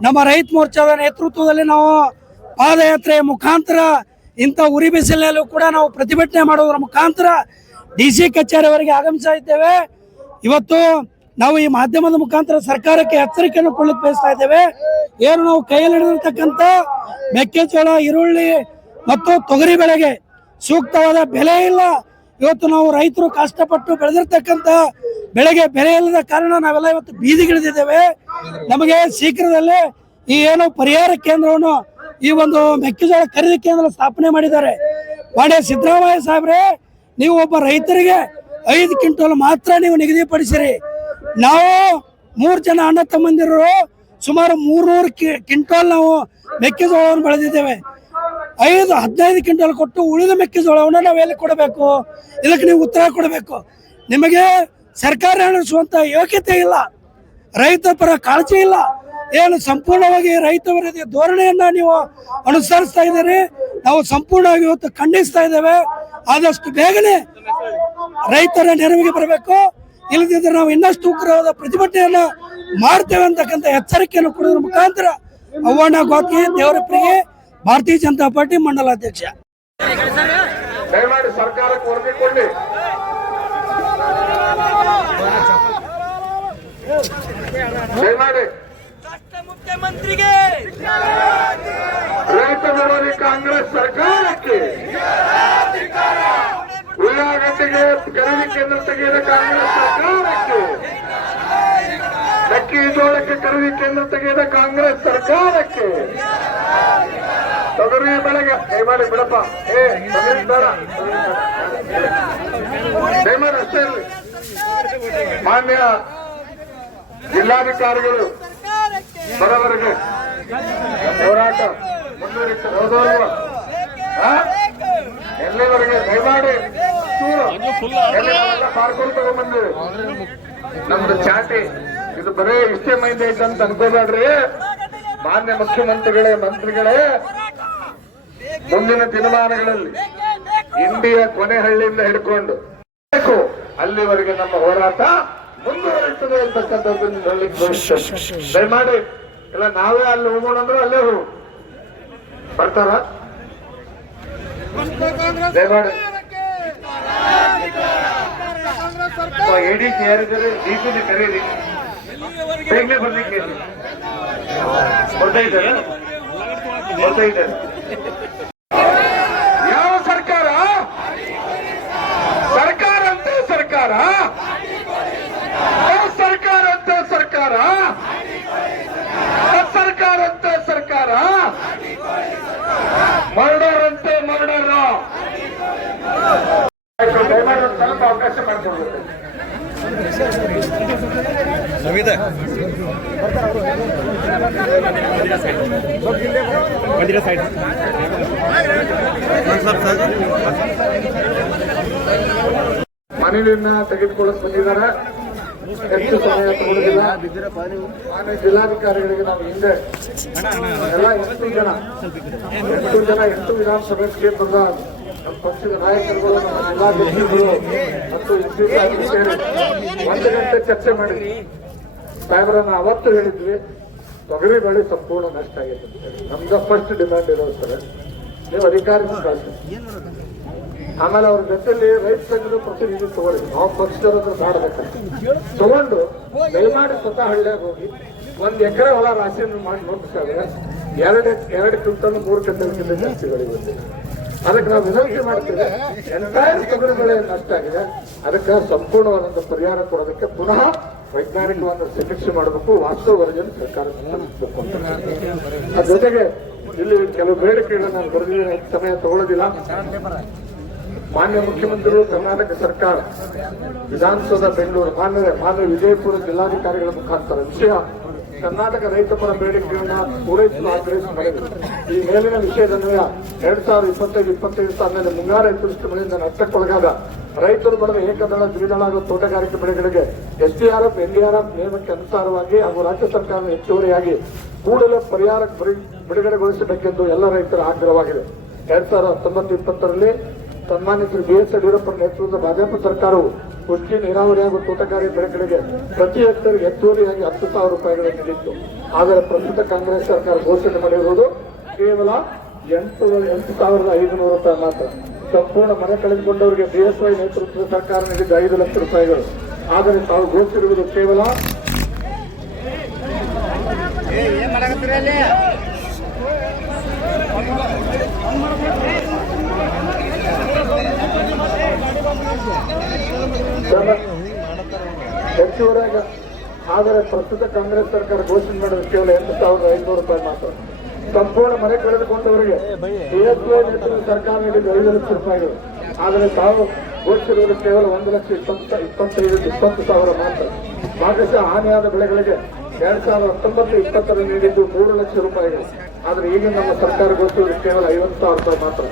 ನಮ್ಮ ರೈತ ಮೋರ್ಚಾದ ನೇತೃತ್ವದಲ್ಲಿ ನಾವು ಪಾದಯಾತ್ರೆಯ ಮುಖಾಂತರ ಇಂಥ ಉರಿ ಬಿಸಿಲಿನಲ್ಲೂ ಕೂಡ ನಾವು ಪ್ರತಿಭಟನೆ ಮಾಡೋದ್ರ ಮುಖಾಂತರ ಡಿ ಸಿ ಕಚೇರಿವರೆಗೆ ಆಗಮಿಸ್ತಾ ಇದ್ದೇವೆ. ಇವತ್ತು ನಾವು ಈ ಮಾಧ್ಯಮದ ಮುಖಾಂತರ ಸರ್ಕಾರಕ್ಕೆ ಎಚ್ಚರಿಕೆಯನ್ನು ಕೊಡಲಿಕ್ಕೆ ಬಯಸ್ತಾ ಇದ್ದೇವೆ. ಏನು ನಾವು ಕೈಯಲ್ಲಿ ಹಿಡಿದಿರ್ತಕ್ಕಂಥ ಮೆಕ್ಕೆಜೋಳ, ಈರುಳ್ಳಿ ಮತ್ತು ತೊಗರಿ ಬೆಳೆಗೆ ಸೂಕ್ತವಾದ ಬೆಲೆ ಇಲ್ಲ. ಇವತ್ತು ನಾವು ರೈತರು ಕಷ್ಟಪಟ್ಟು ಬೆಳೆದಿರ್ತಕ್ಕಂಥ ಬೆಳೆಗೆ ಬೆಲೆ ಇಲ್ಲದ ಕಾರಣ ನಾವೆಲ್ಲ ಇವತ್ತು ಬೀದಿಗಿಳಿದಿದ್ದೇವೆ. ನಮಗೆ ಶೀಘ್ರದಲ್ಲೇ ಈ ಏನು ಪರಿಹಾರ ಕೇಂದ್ರವನ್ನು ಈ ಒಂದು ಮೆಕ್ಕೆಜೋಳ ಖರೀದಿ ಕೇಂದ್ರ ಸ್ಥಾಪನೆ ಮಾಡಿದ್ದಾರೆ. ಮಾಡಿ ಸಿದ್ದರಾಮಯ್ಯ ಸಾಹೇಬ್ರೆ, ನೀವು ಒಬ್ಬ ರೈತರಿಗೆ ಐದು ಕ್ವಿಂಟಲ್ ಮಾತ್ರ ನೀವು ನಿಗದಿಪಡಿಸಿರಿ. ನಾವು ಮೂರು ಜನ ಅಣ್ಣ ತಮ್ಮಂದಿರು ಸುಮಾರು ಮೂರ್ನೂರು ಕ್ವಿಂಟಲ್ ನಾವು ಮೆಕ್ಕೆಜೋಳವನ್ನು ಬೆಳೆದಿದ್ದೇವೆ. ಐದು ಹದಿನೈದು ಕ್ವಿಂಟಲ್ ಕೊಟ್ಟು ಉಳಿದ ಮೆಕ್ಕೆಜೋಳವನ್ನು ನಾವು ಎಲ್ಲಿ ಕೊಡಬೇಕು? ಇದಕ್ಕೆ ನೀವು ಉತ್ತರ ಕೊಡಬೇಕು. ನಿಮಗೆ ಸರ್ಕಾರ ನಡೆಸುವಂತ ಯೋಗ್ಯತೆ ಇಲ್ಲ. ರೈತ ಪರ ಕಾಳಜಿ ಇಲ್ಲ. ಏನು ಸಂಪೂರ್ಣವಾಗಿ ರೈತ ವಿರೋಧಿ ಧೋರಣೆಯನ್ನ ನೀವು ಅನುಸರಿಸ್ತಾ ಇದ್ದೀರಿ? ನಾವು ಸಂಪೂರ್ಣವಾಗಿ ಇವತ್ತು ಖಂಡಿಸ್ತಾ ಇದ್ದೇವೆ. ಆದಷ್ಟು ಬೇಗನೆ ರೈತರ ನೆರವಿಗೆ ಬರಬೇಕು. ಇಲ್ಲದಿದ್ದರೆ ನಾವು ಇನ್ನಷ್ಟು ಉಗ್ರವಾದ ಪ್ರತಿಭಟನೆಯನ್ನ ಮಾಡ್ತೇವೆ ಅಂತಕ್ಕಂಥ ಎಚ್ಚರಿಕೆಯನ್ನು ಕೊಡೋದ್ರ ಮುಖಾಂತರ ಅವ್ವಣ್ಣ, ಗೋತ್ಗೆ, ದೇವರಪ್ಪರಿಗೆ ಭಾರತೀಯ ಜನತಾ ಪಾರ್ಟಿ ಮಂಡಲಾಧ್ಯಕ್ಷ ಮುಖ್ಯಮಂತ್ರಿಗೆ ರೈತ ವಿರೋಧಿ ಕಾಂಗ್ರೆಸ್ ಸರ್ಕಾರಕ್ಕೆ. ಉಳ್ಳಾಗಡ್ಡೆಗೆ ಖರೀದಿ ಕೇಂದ್ರ ತೆಗೆದ ಕಾಂಗ್ರೆಸ್ ಸರ್ಕಾರಕ್ಕೆ. ಮೆಕ್ಕೆಜೋಳಕ್ಕೆ ಖರೀದಿ ಕೇಂದ್ರ ತೆಗೆದ ಕಾಂಗ್ರೆಸ್ ಸರ್ಕಾರಕ್ಕೆ. ತೊಗರಿ ಬೆಳೆಗೆ. ದಯಮಾಡಿ ಬಿಡಪ್ಪ. ಏ, ತೊಗರಿ ಬೇಡ. ಅಷ್ಟೇ ಇರಲಿ. ಮಾನ್ಯ ಜಿಲ್ಲಾಧಿಕಾರಿಗಳು ಬರವರೆಗೆ ಹೋರಾಟ ಆ? ಎಲ್ಲಿವರೆಗೆ? ದಯಮಾಡಿ ಪಾರ್ಕೊಂಡು ತಗೊಂಡ್ಬಂದಿವಿ ನಮ್ದು ಚಾಟಿ. ಇದು ಬರೀ ಇಷ್ಟೇ ಮೈಂಡ್ ಐತೆ ಅಂತ ಅನ್ಕೋಬೇಡ್ರಿ ಮಾನ್ಯ ಮುಖ್ಯಮಂತ್ರಿಗಳೇ, ಮಂತ್ರಿಗಳೇ ಮುಂದಿನ ದಿನಮಾನಗಳಲ್ಲಿ ಇಂಡಿಯಾ ಕೊನೆ ಹಳ್ಳಿಯಿಂದ ಹಿಡ್ಕೊಂಡು. ಅಲ್ಲಿವರೆಗೆ ನಮ್ಮ ಹೋರಾಟ ಮುಂದುವರಿಯುತ್ತದೆ ಅಂತಕ್ಕಂಥದ್ದನ್ನು ಹೇಳಲಿಕ್ಕೆ. ದಯಮಾಡಿ, ಇಲ್ಲ, ನಾವೇ ಅಲ್ಲಿ ಹೋಗೋಣ ಅಂದ್ರೆ ಅಲ್ಲೇ ಹೋಗು ಬರ್ತಾರ ದಯಮಾಡಿ ಎಡಿ ಯಾರಿದ್ದಾರೆ ಡಿಪಿನ ಕರೀರಿ ಬೇಗನೆ ಬರ್ಲಿಕ್ಕೆ. ಬರ್ತಾ ಇದ್ದಾರೆ ಬರ್ತಾ ಇದ್ದಾರೆ ಯಾವ ಸರ್ಕಾರ ಸರ್ಕಾರ ಅಂತ ಸರ್ಕಾರ ಯಾವ ಸರ್ಕಾರ ಅಂತ ಸರ್ಕಾರ? ಸರ್ಕಾರ ಅಂತ ಸರ್ಕಾರ? ಮರ್ಡರ್. ಅಂತೆ ಮರ್ಡರ್ ದಯಮಾಡಿ ಒಂದು ಸ್ವಲ್ಪ ಅವಕಾಶ ಮಾಡಿಕೊಡ್ಬೇಕು. ಮನೆಯನ್ನ ತೆಗೆದುಕೊಳ್ಳಕ್ ಬಂದಿದ್ದಾರೆ. ಹೆಚ್ಚು ಸಮಯ ತಗೊಳ್ಳೋದಿಲ್ಲ ಜಿಲ್ಲಾಧಿಕಾರಿಗಳಿಗೆ ನಾವು ಹಿಂದೆ ಎಲ್ಲ ಎಷ್ಟು ಜನ ಎಷ್ಟು ಜನ ಎಷ್ಟು ವಿಧಾನಸಭೆ ಕ್ಷೇತ್ರದ ಪಕ್ಷದ ನಾಯಕರುಗಳು, ನಮ್ಮ ಜಿಲ್ಲಾಧ್ಯಕ್ಷರುಗಳು ಮತ್ತು ಸೇರಿ ಒಂದು ಗಂಟೆ ಚರ್ಚೆ ಮಾಡಿದ್ವಿ ಸಾಹೇಬರನ್ನ ಅವತ್ತು ಹೇಳಿದ್ವಿ, ತೊಗರಿ ಬೆಳೆ ಸಂಪೂರ್ಣ ನಷ್ಟ ಆಗಿದೆ. ನಮ್ದು ಫಸ್ಟ್ ಡಿಮ್ಯಾಂಡ್ ಇರೋದು ಸರ್ ನೀವು ಕಳಿಸಿ ಆಮೇಲೆ ಅವ್ರ ಜೊತೆಲಿ ರೈತ ಸಂಘದ ಪ್ರತಿನಿಧಿ ತಗೊಳ್ಳಿ. ನಾವು ಪಕ್ಷದವ್ರ ಮಾಡಬೇಕಂತ ತಗೊಂಡು ದಯಮಾಡಿ ಸ್ವತಃ ಹಳ್ಳಿಯಾಗ ಹೋಗಿ ಒಂದ್ ಎಕರೆ ಹೊಲ ರಾಶಿಯನ್ನು ಮಾಡಿ ನೋಡ್ಬೇಕಾದ್ರೆ ಎರಡು ಎರಡು ಕ್ವಿಂಟಲ್, ಮೂರು ಕ್ವಿಂಟಲ್ಗಿಂತ ಜಾಸ್ತಿ ಬಂದಿದೆ. ಅದಕ್ಕೆ ನಾವು ವಿನಂತಿ ಮಾಡ್ತೇವೆ. ಎಂಟೈರ್ ತೊಗರಿ ಬೆಳೆ ನಷ್ಟ ಆಗಿದೆ. ಅದಕ್ಕೆ ಸಂಪೂರ್ಣವಾದಂತ ಪರಿಹಾರ ಕೊಡೋದಕ್ಕೆ ಪುನಃ ವೈಜ್ಞಾನಿಕವಾದ ಸಮೀಕ್ಷೆ ಮಾಡಬೇಕು. ವಾಸ್ತವ ವರದಿಯನ್ನು ಸರ್ಕಾರ ಅದ್ರ ಜೊತೆಗೆ ಇಲ್ಲಿ ಕೆಲವು ಬೇಡಿಕೆಗಳನ್ನು ನಾನು ಬರೆದಿದ್ದೇನೆ ಸಮಯ ತಗೊಳ್ಳೋದಿಲ್ಲ. ಮಾನ್ಯ ಮುಖ್ಯಮಂತ್ರಿಗಳು, ಕರ್ನಾಟಕ ಸರ್ಕಾರ, ವಿಧಾನಸೌಧ, ಬೆಂಗಳೂರು, ಮಾನ್ಯ ಮಾನ್ಯ ವಿಜಯಪುರ ಜಿಲ್ಲಾಧಿಕಾರಿಗಳ ಮುಖಾಂತರ ವಿಷಯ ಕರ್ನಾಟಕ ರೈತ ಪರ ಬೇಡಿಕೆಗಳನ್ನ ಪೂರೈಸಲು ಆಗ್ರಹಿಸಿ ಈ ಮೇಲಿನ ವಿಷಯದನ್ವಯ ಎರಡ್ ಸಾವಿರದ ಇಪ್ಪತ್ತೈದು ಇಪ್ಪತ್ತೈದು ಸಾಲಿನಲ್ಲಿ ಮುಂಗಾರು ಅತಿವೃಷ್ಟಿ ಮಳೆಯಿಂದ ನಷ್ಟಕ್ಕೊಳಗಾದ ರೈತರು ಬರೆದ ಏಕದಳ, ದ್ವಿದಳ ಹಾಗೂ ತೋಟಗಾರಿಕೆ ಬೆಳೆಗಳಿಗೆ ಎಸ್ಡಿಆರ್ಎಫ್ ಎನ್ಡಿಆರ್ಎಫ್ ನಿಯಮಕ್ಕೆ ಅನುಸಾರವಾಗಿ ಹಾಗೂ ರಾಜ್ಯ ಸರ್ಕಾರದ ಹೆಚ್ಚುವರಿಯಾಗಿ ಕೂಡಲೇ ಪರಿಹಾರ ಬಿಡು- ಬಿಡುಗಡೆಗೊಳಿಸಬೇಕೆಂದು ಎಲ್ಲ ರೈತರ ಆಗ್ರಹವಾಗಿದೆ. ಎರಡ್ ಸಾವಿರದ ಹತ್ತೊಂಬತ್ತು, ಇಪ್ಪತ್ತರಲ್ಲಿ ಸನ್ಮಾನ್ಯ ಬಿ ಎಸ್ ಯಡಿಯೂರಪ್ಪ ನೇತೃತ್ವದ ಭಾಜಪ ಸರ್ಕಾರವು ಕೃಷಿ ನೀರಾವರಿ ಹಾಗೂ ತೋಟಗಾರಿಕೆ ಬೆಳೆಗಳಿಗೆ ಪ್ರತಿ ಹೆಕ್ಟರ್ಗೆ ಹೆಚ್ಚುವರಿಯಾಗಿ ಹತ್ತು ಸಾವಿರ ರೂಪಾಯಿಗಳನ್ನು ನೀಡಿತ್ತು. ಆದರೆ ಪ್ರಸ್ತುತ ಕಾಂಗ್ರೆಸ್ ಸರ್ಕಾರ ಘೋಷಣೆ ಮಾಡಿರುವುದು ಕೇವಲ ಎಂಟು ಎಂಟು ಸಾವಿರದ ಐದುನೂರು ರೂಪಾಯಿ ಮಾತ್ರ. ಸಂಪೂರ್ಣ ಮನೆ ಕಳೆದುಕೊಂಡವರಿಗೆ ಬಿಎಸ್ವೈ ನೇತೃತ್ವದ ಸರ್ಕಾರ ನೀಡಿದ ಐದು ಲಕ್ಷ ರೂಪಾಯಿಗಳು. ಆದರೆ ತಾವು ಘೋಷಿಸಿರುವುದು ಕೇವಲ ಹೆಚ್ಚುವರಿಯಾಗಿ ಆದರೆ ಪ್ರಸ್ತುತ ಕಾಂಗ್ರೆಸ್ ಸರ್ಕಾರ ಘೋಷಣೆ ಮಾಡಿದ ಕೇವಲ ಎಂಟು ಸಾವಿರದ ಐನೂರು ರೂಪಾಯಿ ಮಾತ್ರ. ಸಂಪೂರ್ಣ ಮನೆ ಕಳೆದುಕೊಂಡವರಿಗೆ ನೇತೃತ್ವದ ಸರ್ಕಾರ ನೀಡಿದ ಐದು ಲಕ್ಷ ರೂಪಾಯಿಗಳು. ಆದರೆ ತಾವು ಘೋಷಿಸಿರುವುದು ಕೇವಲ ಒಂದು ಲಕ್ಷ ಇಪ್ಪತ್ತ, ಇಪ್ಪತ್ತೈದು, ಇಪ್ಪತ್ತು ಸಾವಿರ ಮಾತ್ರ. ಭಾಗಶಃ ಹಾನಿಯಾದ ಬೆಳೆಗಳಿಗೆ ಎರಡ್ ಸಾವಿರದ ಹತ್ತೊಂಬತ್ತು ಇಪ್ಪತ್ತರ ನೀಡಿದ್ದು ಮೂರು ಲಕ್ಷ ರೂಪಾಯಿಗಳು. ಆದರೆ ಈಗ ನಮ್ಮ ಸರ್ಕಾರ ಘೋಷಿಸಿರುವುದು ಕೇವಲ ಐವತ್ತು ಸಾವಿರ ರೂಪಾಯಿ ಮಾತ್ರ.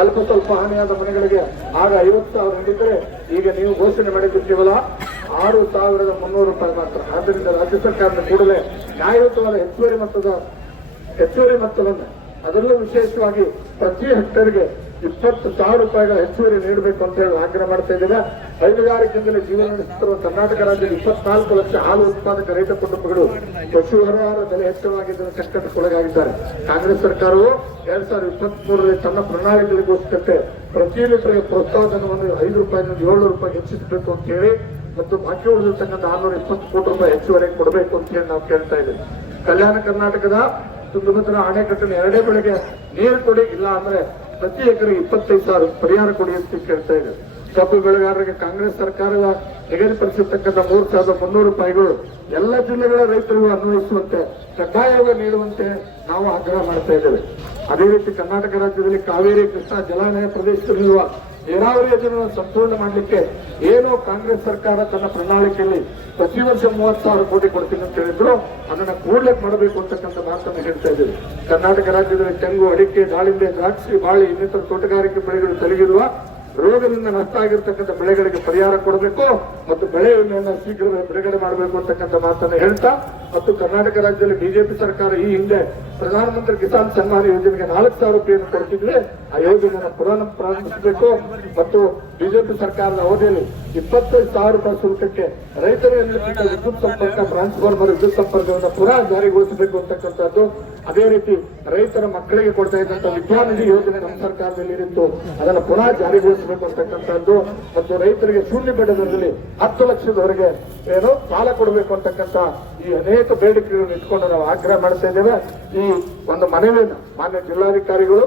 ಅಲ್ಪ ಸ್ವಲ್ಪ ಹಾನಿಯಾದ ಮನೆಗಳಿಗೆ, ಆಗ ಐವತ್ತು ಸಾವಿರ ನೀಡಿದ್ರೆ ಈಗ ನೀವು ಘೋಷಣೆ ಮಾಡಿದ್ದು ಕೇವಲ ಆರು ಸಾವಿರದ ಮುನ್ನೂರು ರೂಪಾಯಿ ಮಾತ್ರ. ಆದ್ದರಿಂದ ರಾಜ್ಯ ಸರ್ಕಾರದ ಕೂಡಲೇ ನ್ಯಾಯಯುತವಾದ ಹೆಚ್ಚುವರಿ ಮೊತ್ತದ, ಹೆಚ್ಚುವರಿ ಮೊತ್ತವನ್ನು, ಅದರಲ್ಲೂ ವಿಶೇಷವಾಗಿ ಪ್ರತಿ ಹೆಕ್ಟರ್ಗೆ ಇಪ್ಪತ್ತು ಸಾವಿರ ರೂಪಾಯಿಗಳ ಹೆಚ್ಚುವರಿ ನೀಡಬೇಕು ಅಂತ ಹೇಳಿ ಆಗ್ರಹ ಮಾಡ್ತಾ ಇದ್ದೀರಾ ಹೈನುಗಾರಿಕೆಯಿಂದಲೇ ಜೀವನ ನಡೆಸುತ್ತಿರುವ ಕರ್ನಾಟಕ ರಾಜ್ಯದ ಇಪ್ಪತ್ನಾಲ್ಕು ಲಕ್ಷ ಹಾಲು ಉತ್ಪಾದಕ ರೈತ ಕುಟುಂಬಗಳು ಪಶು ವ್ಯವಹಾರ ಬೆಲೆ ಹೆಚ್ಚಳವಾಗಿದ್ದ ಕಷ್ಟಕ್ಕೊಳಗಾಗಿದ್ದಾರೆ ಕಾಂಗ್ರೆಸ್ ಸರ್ಕಾರವು ಎರಡ್ ಸಾವಿರದ ಇಪ್ಪತ್ತ್ ಮೂರರಲ್ಲಿ ತನ್ನ ಪ್ರಣಾಳಿಕೆಗಳಿಗೋಸ್ಕರತೆ ಪ್ರತಿ ಲೀಟರ್ಗೆ ಪ್ರೋತ್ಸಾಹಧನವನ್ನು ಐದು ರೂಪಾಯಿನಿಂದ ಏಳು ರೂಪಾಯಿ ಹೆಚ್ಚಿಸಬೇಕು ಅಂತ ಹೇಳಿ ಮತ್ತು ಬಾಕಿ ಉಳಿದಿರ್ತಕ್ಕಂಥ ಆರ್ನೂರ ಇಪ್ಪತ್ತು ಕೋಟಿ ರೂಪಾಯಿ ಹೆಚ್ಚುವರಿ ಕೊಡಬೇಕು ಅಂತ ಹೇಳಿ ನಾವು ಕೇಳ್ತಾ ಇದ್ದೇವೆ. ಕಲ್ಯಾಣ ಕರ್ನಾಟಕದ ತುಂಗಭದ್ರಾ ಅಣೆಕಟ್ಟಿನ ಎರಡೇ ಬೆಳೆಗೆ ನೀರು ಕೊಡಿ, ಇಲ್ಲ ಅಂದ್ರೆ ಪ್ರತಿ ಎಕರೆಗೆ ಇಪ್ಪತ್ತೈದು ಸಾವಿರ ಪರಿಹಾರ ಕೊಡಿ ಅಂತ ಕೇಳ್ತಾ ಇದೆ. ಕಬ್ಬು ಬೆಳೆಗಾರರಿಗೆ ಕಾಂಗ್ರೆಸ್ ಸರ್ಕಾರದ ನಿಗದಿಪಡಿಸಿರ್ತಕ್ಕಂಥ ಮೂರು ಸಾವಿರದ ಮುನ್ನೂರು ರೂಪಾಯಿಗಳು ಎಲ್ಲ ಜಿಲ್ಲೆಗಳ ರೈತರಿಗೂ ಅನ್ವಯಿಸುವಂತೆ ಕಡ್ಡಾಯವಾಗಿ ನೀಡುವಂತೆ ನಾವು ಆಗ್ರಹ ಮಾಡ್ತಾ ಇದ್ದೇವೆ. ಅದೇ ರೀತಿ ಕರ್ನಾಟಕ ರಾಜ್ಯದಲ್ಲಿ ಕಾವೇರಿ ಕೃಷ್ಣಾ ಜಲಾನಯ ಪ್ರದೇಶದಲ್ಲಿರುವ ನೀರಾವರಿ ಯೋಜನೆಗಳನ್ನು ಸಂಪೂರ್ಣ ಮಾಡಲಿಕ್ಕೆ ಏನು ಕಾಂಗ್ರೆಸ್ ಸರ್ಕಾರ ತನ್ನ ಪ್ರಣಾಳಿಕೆಯಲ್ಲಿ ಪ್ರತಿ ವರ್ಷ ಮೂವತ್ತು ಸಾವಿರ ಕೋಟಿ ಕೊಡ್ತೀನಿ ಅಂತ ಹೇಳಿದ್ರು, ಅದನ್ನ ಕೂಡಲೇ ಮಾಡಬೇಕು ಅಂತಕ್ಕಂಥ ಮಾತನ್ನು ಹೇಳ್ತಾ ಇದ್ದೇವೆ. ಕರ್ನಾಟಕ ರಾಜ್ಯದಲ್ಲಿ ತೆಂಗು, ಅಡಿಕೆ, ದಾಳಿಂಬೆ, ದ್ರಾಕ್ಷಿ, ಬಾಳೆ ಇನ್ನಿತರ ತೋಟಗಾರಿಕೆ ಬೆಳೆಗಳು ತಲಗಿರುವ ರೋಗದಿಂದ ನಷ್ಟ ಆಗಿರ್ತಕ್ಕಂಥ ಬೆಳೆಗಳಿಗೆ ಪರಿಹಾರ ಕೊಡಬೇಕು ಮತ್ತು ಬೆಳೆ ವಿಮೆಯನ್ನು ಶೀಘ್ರವೇ ಬಿಡುಗಡೆ ಮಾಡಬೇಕು ಅಂತಕ್ಕಂಥ ಮಾತನ್ನು ಹೇಳ್ತಾ, ಮತ್ತು ಕರ್ನಾಟಕ ರಾಜ್ಯದಲ್ಲಿ ಬಿಜೆಪಿ ಸರ್ಕಾರ ಈ ಹಿಂದೆ ಪ್ರಧಾನಮಂತ್ರಿ ಕಿಸಾನ್ ಸನ್ಮಾನ ಯೋಜನೆಗೆ ನಾಲ್ಕು ಸಾವಿರ ರೂಪಾಯಿಯನ್ನು ಕೊಡ್ತಿದ್ರೆ ಆ ಯೋಜನೆಯನ್ನು ಪುನಃ ಪ್ರಾರಂಭಿಸಬೇಕು. ಮತ್ತು ಬಿಜೆಪಿ ಸರ್ಕಾರದ ಅವಧಿಯಲ್ಲಿ ಇಪ್ಪತ್ತೈದು ಸಾವಿರ ರೂಪಾಯಿ ಶುಲ್ಕಕ್ಕೆ ರೈತರಿಗೆ ನೀಡುತ್ತಿದ್ದ ವಿದ್ಯುತ್ ಸಂಪರ್ಕ ಟ್ರಾನ್ಸ್ಫಾರ್ಮರ್ ವಿದ್ಯುತ್ ಸಂಪರ್ಕವನ್ನು ಪುನಃ ಜಾರಿಗೊಳಿಸಬೇಕು ಅಂತಕ್ಕಂಥದ್ದು ಅದೇ ರೀತಿ ರೈತರ ಮಕ್ಕಳಿಗೆ ಕೊಡ್ತಾ ಇದ್ದಂತಹ ವಿದ್ಯಾನಿಧಿ ಯೋಜನೆ ನಮ್ಮ ಸರ್ಕಾರದಲ್ಲಿ ಇತ್ತು ಅದನ್ನು ಪುನಃ ಜಾರಿಗೊಳಿಸಬೇಕು ಅಂತಕ್ಕಂಥದ್ದು ಮತ್ತು ರೈತರಿಗೆ ಶೂನ್ಯ ಬೆಡದಲ್ಲಿ ಹತ್ತು ಲಕ್ಷದವರೆಗೆ ಏನು ಸಾಲ ಕೊಡಬೇಕು ಅಂತಕ್ಕಂಥ ಈ ಅನೇಕ ಬೇಡಿಕೆಗಳನ್ನು ಇಟ್ಕೊಂಡು ನಾವು ಆಗ್ರಹ ಮಾಡ್ತಾ ಇದ್ದೇವೆ. ಈ ಒಂದು ಮನವಿಯನ್ನು ಮಾನ್ಯ ಜಿಲ್ಲಾಧಿಕಾರಿಗಳು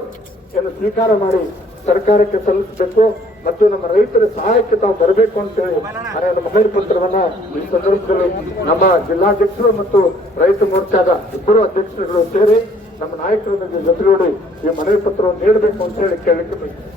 ಏನು ಸ್ವೀಕಾರ ಮಾಡಿ ಸರ್ಕಾರಕ್ಕೆ ಸಲ್ಲಿಸಬೇಕು ಮತ್ತು ನಮ್ಮ ರೈತರ ಸಹಾಯಕ್ಕೆ ತಾವು ಬರಬೇಕು ಅಂತೇಳಿ ಮನೆಯ ಮೊಬೈಲ್ ಪತ್ರವನ್ನ ಈ ಸಂದರ್ಭದಲ್ಲಿ ನಮ್ಮ ಜಿಲ್ಲಾಧ್ಯಕ್ಷರು ಮತ್ತು ರೈತ ಮೋರ್ಚಾದ ಇಬ್ಬರು ಅಧ್ಯಕ್ಷರುಗಳು ಸೇರಿ ನಮ್ಮ ನಾಯಕರ ಜೊತೆಗೂಡಿ ಈ ಮನವಿ ಪತ್ರವನ್ನು ನೀಡಬೇಕು ಅಂತ ಹೇಳಿ ಕೇಳಲಿಕ್ಕೆ ಬಯಸ್ತೇನೆ.